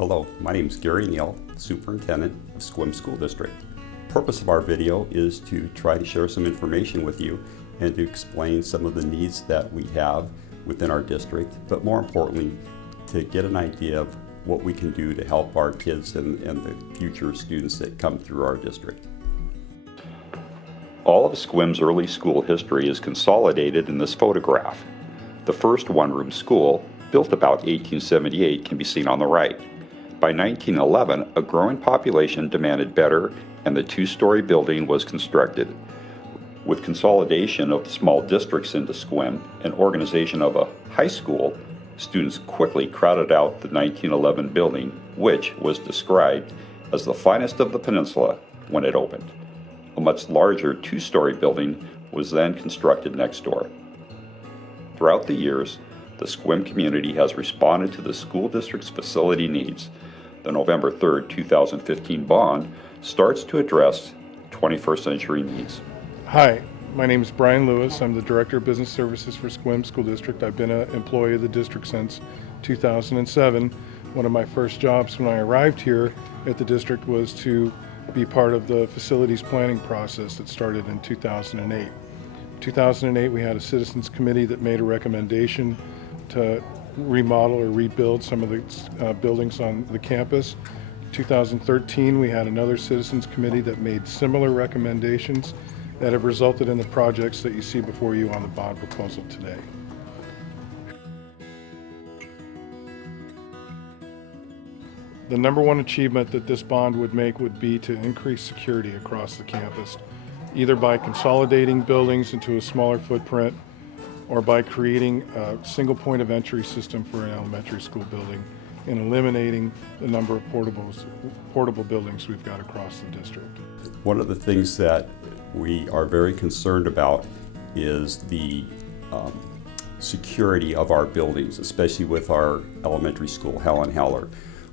Hello, my name is Gary Neal, Superintendent of Sequim School District. The purpose of our video is to try to share some information with you and to explain some of the needs that we have within our district, but more importantly, to get an idea of what we can do to help our kids and the future students that come through our district. All of Sequim's early school history is consolidated in this photograph. The first one-room school, built about 1878, can be seen on the right. By 1911, a growing population demanded better, and the two-story building was constructed. With consolidation of small districts into Sequim and organization of a high school, students quickly crowded out the 1911 building, which was described as the finest of the peninsula when it opened. A much larger two-story building was then constructed next door. Throughout the years, the Sequim community has responded to the school district's facility needs. The November 3, 2015 bond starts to address 21st century needs. Hi, my name is Brian Lewis. I'm the Director of Business Services for Sequim School District. I've been an employee of the district since 2007. One of my first jobs when I arrived here at the district was to be part of the facilities planning process that started in 2008. In 2008, we had a citizens committee that made a recommendation to remodel or rebuild some of the buildings on the campus. In 2013, we had another citizens committee that made similar recommendations that have resulted in the projects that you see before you on the bond proposal today. The number one achievement that this bond would make would be to increase security across the campus, either by consolidating buildings into a smaller footprint or by creating a single point of entry system for an elementary school building and eliminating the number of portable buildings we've got across the district. One of the things that we are very concerned about is the security of our buildings, especially with our elementary school, Helen Heller.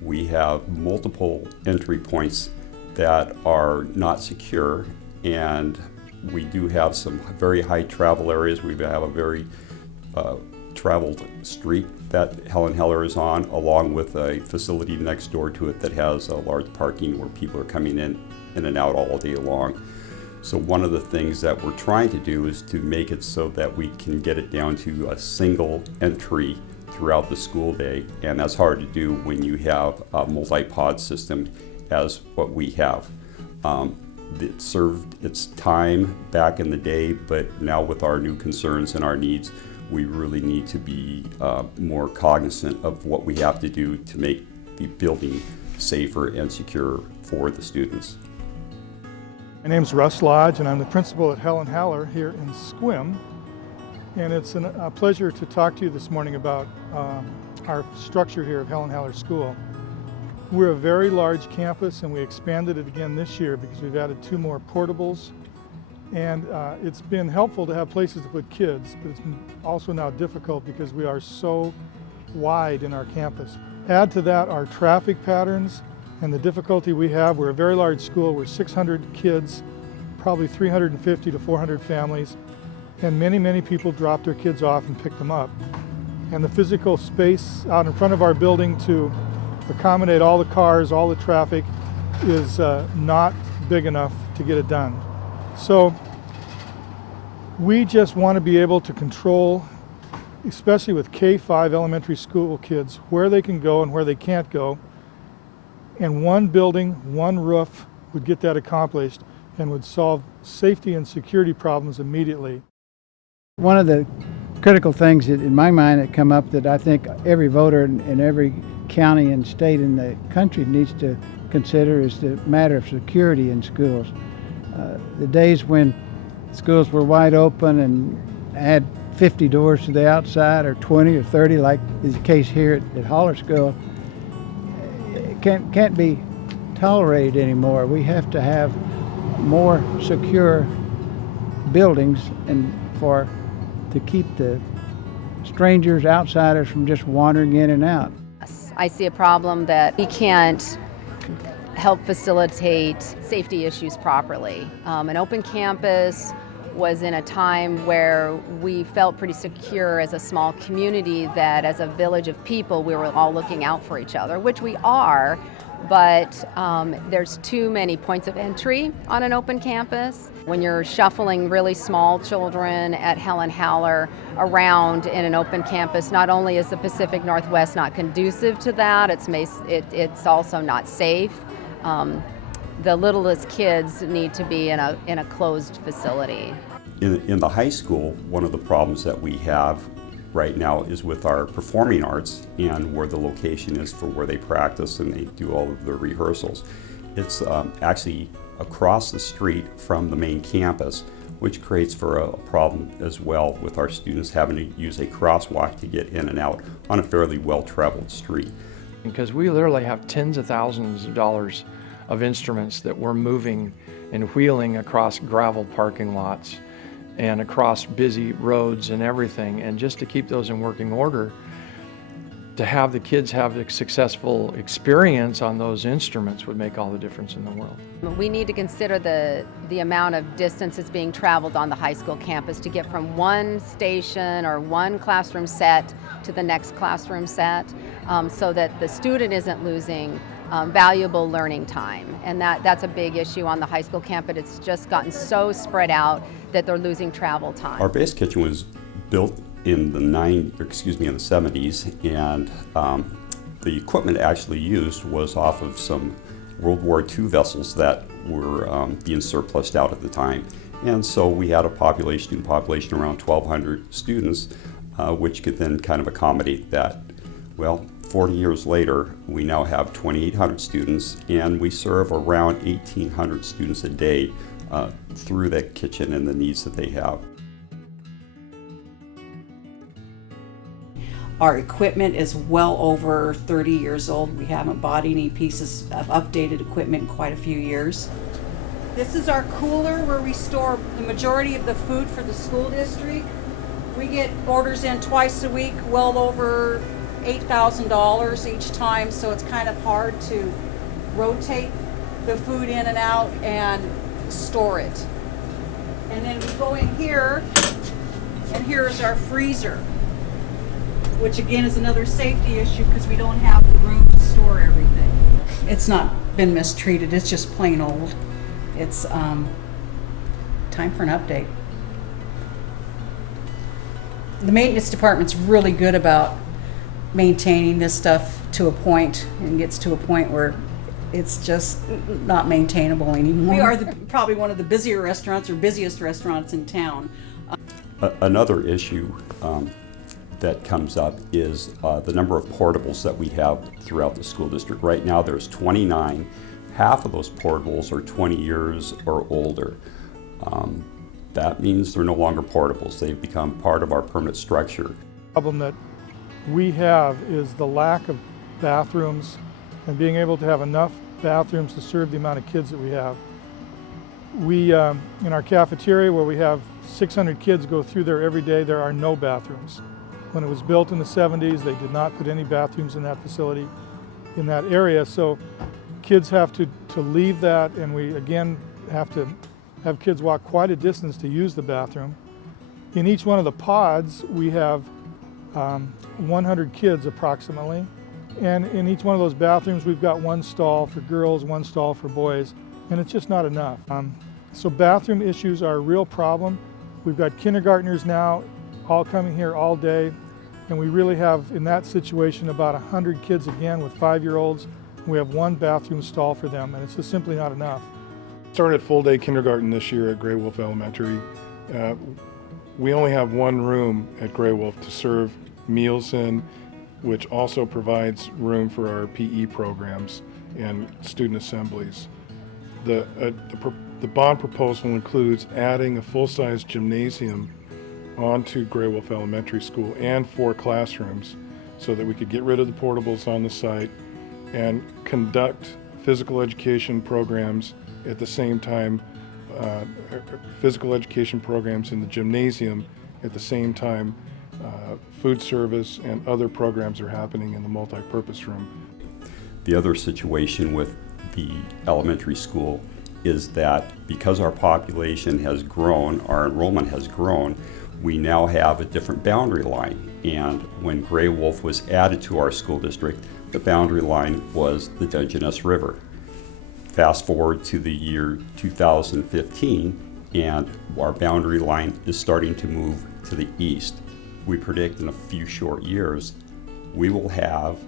We have multiple entry points that are not secure, and we do have some very high travel areas. We have a very traveled street that Helen Heller is on, along with a facility next door to it that has a large parking where people are coming in and out all day long. So one of the things that we're trying to do is to make it so that we can get it down to a single entry throughout the school day, and that's hard to do when you have a multi-pod system as what we have. It served its time back in the day, but now with our new concerns and our needs, we really need to be more cognizant of what we have to do to make the building safer and secure for the students. My name's Russ Lodge, and I'm the principal at Helen Heller here in Sequim. And it's a pleasure to talk to you this morning about our structure here of Helen Heller School. We're a very large campus, and we expanded it again this year because we've added 2 more portables. And it's been helpful to have places to put kids, but it's been also now difficult because we are so wide in our campus. Add to that our traffic patterns and the difficulty we have. We're a very large school. We're 600 kids, probably 350 to 400 families, and many people drop their kids off and pick them up. And the physical space out in front of our building to accommodate all the cars, all the traffic, is not big enough to get it done. So we just want to be able to control, especially with K-5 elementary school kids, where they can go and where they can't go. And one building, one roof would get that accomplished and would solve safety and security problems immediately. One of the critical things that in my mind that come up that I think every voter in every county and state in the country needs to consider is the matter of security in schools. The days when schools were wide open and had 50 doors to the outside, or 20 or 30 like is the case here at Holler School, can't be tolerated anymore. We have to have more secure buildings and to keep the strangers, outsiders from just wandering in and out. I see a problem that we can't help facilitate safety issues properly. An open campus was in a time where we felt pretty secure as a small community, that as a village of people we were all looking out for each other, which we are, but there's too many points of entry on an open campus. When you're shuffling really small children at Helen Haller around in an open campus, not only is the Pacific Northwest not conducive to that, it's also not safe. The littlest kids need to be in a closed facility. In the high school, one of the problems that we have right now is with our performing arts and where the location is for where they practice and they do all of their rehearsals. It's actually across the street from the main campus, which creates for a problem as well with our students having to use a crosswalk to get in and out on a fairly well-traveled street. Because we literally have tens of thousands of dollars of instruments that we're moving and wheeling across gravel parking lots and across busy roads and everything, and just to keep those in working order, to have the kids have a successful experience on those instruments would make all the difference in the world. We need to consider the amount of distance that's being traveled on the high school campus to get from one station or one classroom set to the next classroom set, so that the student isn't losing valuable learning time. And that's a big issue on the high school campus. It's just gotten so spread out that they're losing travel time. Our base kitchen was built in the 70s, and the equipment actually used was off of some World War II vessels that were being surplused out at the time. And so we had a student population around 1,200 students, which could then kind of accommodate that. Well, 40 years later, we now have 2,800 students, and we serve around 1,800 students a day through that kitchen and the needs that they have. Our equipment is well over 30 years old. We haven't bought any pieces of updated equipment in quite a few years. This is our cooler where we store the majority of the food for the school district. We get orders in twice a week, well over $8,000 each time, so it's kind of hard to rotate the food in and out and store it. And then we go in here, and here's our freezer, which again is another safety issue because we don't have the room to store everything. It's not been mistreated, it's just plain old. It's time for an update. The maintenance department's really good about maintaining this stuff to a point, and gets to a point where it's just not maintainable anymore. We are probably one of the busier restaurants, or busiest restaurants in town. Another issue that comes up is the number of portables that we have throughout the school district. Right now there's 29. Half of those portables are 20 years or older. That means they're no longer portables. They've become part of our permanent structure. The problem that we have is the lack of bathrooms and being able to have enough bathrooms to serve the amount of kids that we have. We, in our cafeteria where we have 600 kids go through there every day, there are no bathrooms. When it was built in the 70s, they did not put any bathrooms in that facility, in that area, so kids have to leave that, and we again have to have kids walk quite a distance to use the bathroom. In each one of the pods, we have 100 kids approximately, and in each one of those bathrooms we've got one stall for girls, one stall for boys, and it's just not enough. So bathroom issues are a real problem. We've got kindergartners now all coming here all day, and we really have in that situation about 100 kids again with 5-year-olds. We have one bathroom stall for them, and it's just simply not enough. Started full-day kindergarten this year at Gray Wolf Elementary. We only have one room at Gray Wolf to serve meals in, which also provides room for our PE programs and student assemblies. The bond proposal includes adding a full-size gymnasium onto Gray Wolf Elementary School and 4 classrooms so that we could get rid of the portables on the site and conduct physical education programs at the same time, physical education programs in the gymnasium at the same time. Food service and other programs are happening in the multi-purpose room. The other situation with the elementary school is that because our population has grown, our enrollment has grown, we now have a different boundary line. And when Gray Wolf was added to our school district, the boundary line was the Dungeness River. Fast forward to the year 2015, and our boundary line is starting to move to the east. We predict in a few short years, we will have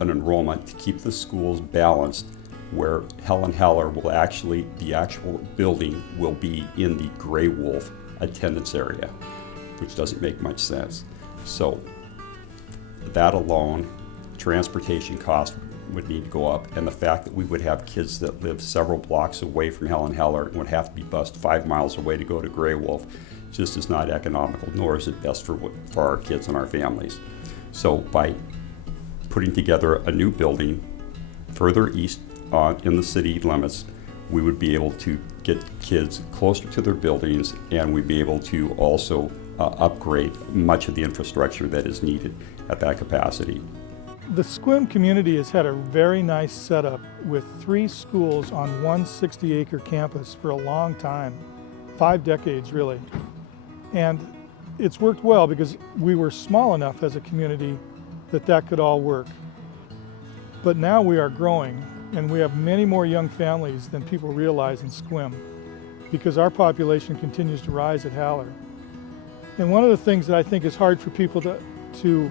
an enrollment to keep the schools balanced, where Helen Haller will actually, the actual building will be in the Gray Wolf attendance area, which doesn't make much sense. So that alone, transportation costs would need to go up, and the fact that we would have kids that live several blocks away from Helen Haller and would have to be bused 5 miles away to go to Gray Wolf just is not economical, nor is it best for our kids and our families. So by putting together a new building further east in the city limits, we would be able to get kids closer to their buildings, and we'd be able to also upgrade much of the infrastructure that is needed at that capacity. The Sequim community has had a very nice setup with 3 schools on one 60-acre campus for a long time, 5 decades really. And it's worked well because we were small enough as a community that could all work. But now we are growing, and we have many more young families than people realize in Sequim because our population continues to rise at Haller. And one of the things that I think is hard for people to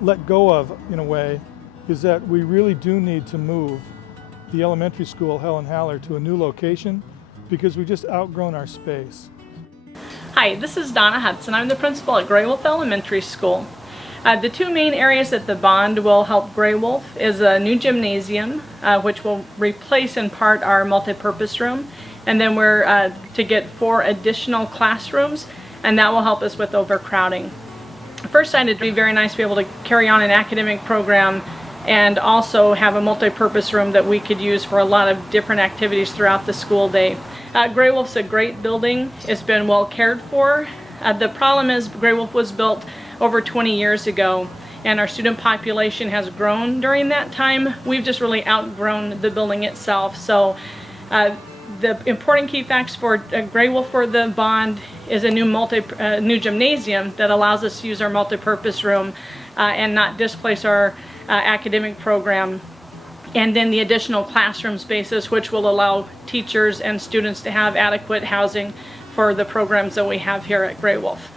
let go of, in a way, is that we really do need to move the elementary school, Helen Haller, to a new location because we've just outgrown our space. Hi, this is Donna Hudson. I'm the principal at Gray Wolf Elementary School. The 2 main areas that the bond will help Gray Wolf is a new gymnasium, which will replace in part our multi-purpose room, and then we're to get 4 additional classrooms, and that will help us with overcrowding. First, it'd be very nice to be able to carry on an academic program and also have a multi-purpose room that we could use for a lot of different activities throughout the school day. Gray Wolf's a great building. It's been well cared for. The problem is Gray Wolf was built over 20 years ago, and our student population has grown during that time. We've just really outgrown the building itself. So the important key facts for Gray Wolf for the bond is a new gymnasium that allows us to use our multi-purpose room and not displace our academic program, and then the additional classroom spaces, which will allow teachers and students to have adequate housing for the programs that we have here at Gray Wolf.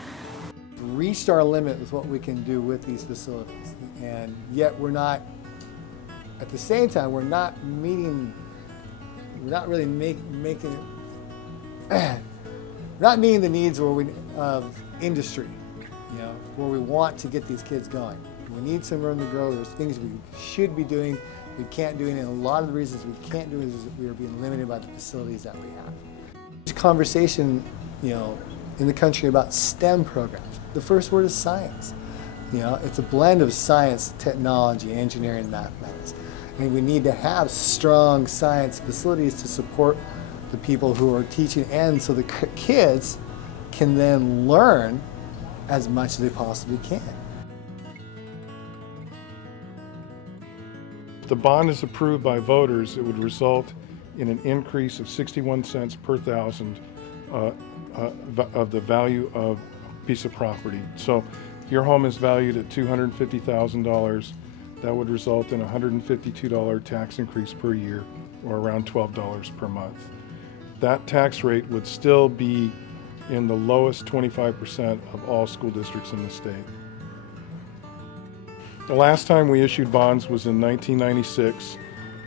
Reached our limit with what we can do with these facilities, and yet we're not, at the same time, we're not really making not meeting the needs of industry, where we want to get these kids going. We need some room to grow. There's things we should be doing, we can't do it, and a lot of the reasons we can't do it is that we are being limited by the facilities that we have. There's conversation, in the country about STEM programs. The first word is science. It's a blend of science, technology, engineering, and mathematics. And we need to have strong science facilities to support the people who are teaching, and so the kids can then learn as much as they possibly can. If the bond is approved by voters, it would result in an increase of 61 cents per thousand of the value of a piece of property. So if your home is valued at $250,000, that would result in a $152 tax increase per year, or around $12 per month. That tax rate would still be in the lowest 25% of all school districts in the state. The last time we issued bonds was in 1996,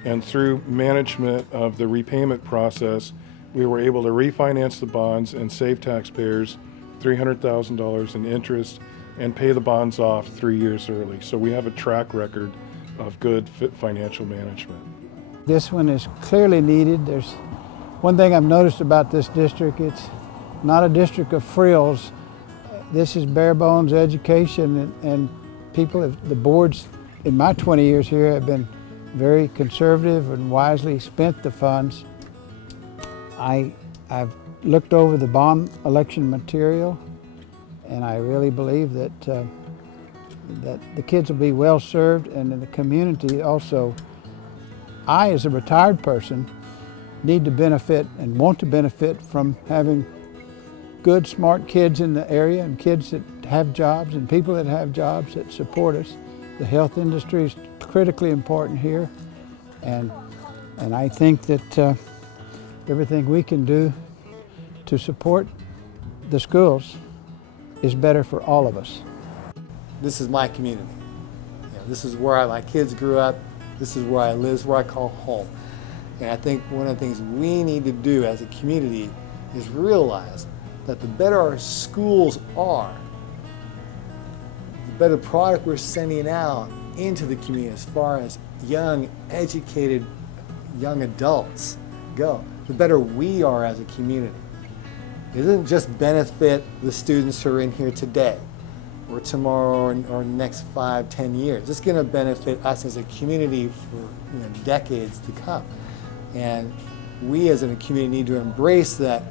and through management of the repayment process, we were able to refinance the bonds and save taxpayers $300,000 in interest and pay the bonds off 3 years early. So we have a track record of good financial management. This one is clearly needed. There's one thing I've noticed about this district: it's not a district of frills. This is bare bones education, and people, the boards in my 20 years here have been very conservative and wisely spent the funds. I've looked over the bond election material, and I really believe that that the kids will be well served, and in the community also. I, as a retired person, need to benefit and want to benefit from having good, smart kids in the area and kids that have jobs and people that have jobs that support us. The health industry is critically important here, and I think that everything we can do to support the schools is better for all of us. This is my community. This is where my kids grew up. This is where I live. This is where I call home. And I think one of the things we need to do as a community is realize that the better our schools are, the better product we're sending out into the community as far as young, educated, young adults go, the better we are as a community. It doesn't just benefit the students who are in here today or tomorrow or next 5, 10 years. It's going to benefit us as a community for decades to come. And we as a community need to embrace that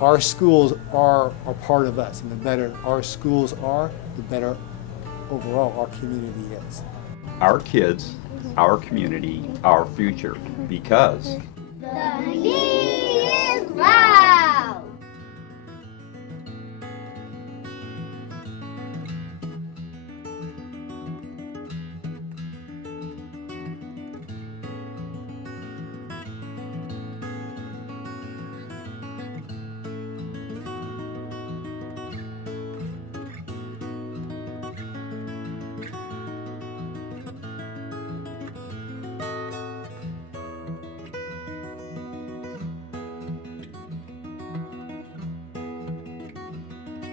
our schools are a part of us. And the better our schools are, the better overall our community is. Our kids, our community, our future, because the need is right.